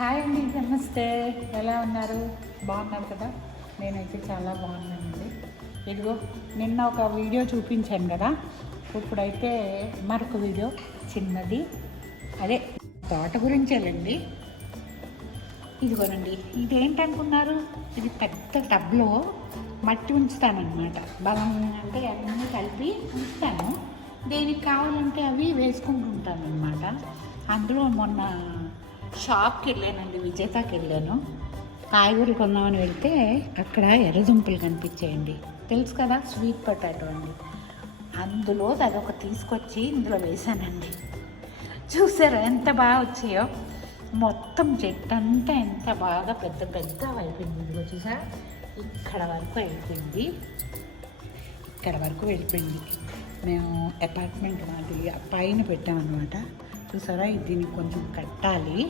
Hi అండి, నమస్తే. ఎలా ఉన్నారు? బాగున్నారు కదా? నేనైతే చాలా బాగున్నానండి. ఇదిగో నిన్న ఒక వీడియో చూపించాను కదా, ఇప్పుడైతే మరొక వీడియో చిన్నది, అదే తోట గురించేనండి. ఇదిగోనండి, ఇదేంటనుకున్నారు? ఇది పెద్ద టబ్లో మట్టి ఉంచుతానమాట. బలం అంటే అన్నీ కలిపి ఉంచుతాను. దేనికి కావాలంటే అవి వేసుకుంటుంటానమాట. అందులో మొన్న షాప్కి వెళ్ళానండి, విజేతకి వెళ్ళాను. కాయగూరలు కొందామని వెళ్తే అక్కడ ఎర్రదుంపలు కనిపించాయండి. తెలుసు కదా, స్వీట్ పొటాటో అండి. అందులో అదొక తీసుకొచ్చి ఇందులో వేసానండి. చూసారా ఎంత బాగా వచ్చాయో? మొత్తం చెట్టు అంతా ఎంత బాగా పెద్ద పెద్ద అయిపోయింది. ఇదిగో చూసారా, ఇక్కడ వరకు వెళ్ళిపోయింది. ఇక్కడ వరకు వెళ్ళిపోయింది. మేము అపార్ట్మెంట్ మాదిరి పైన పెట్టామన్నమాట. చూసారా, దీన్ని కొంచెం కట్టాలి.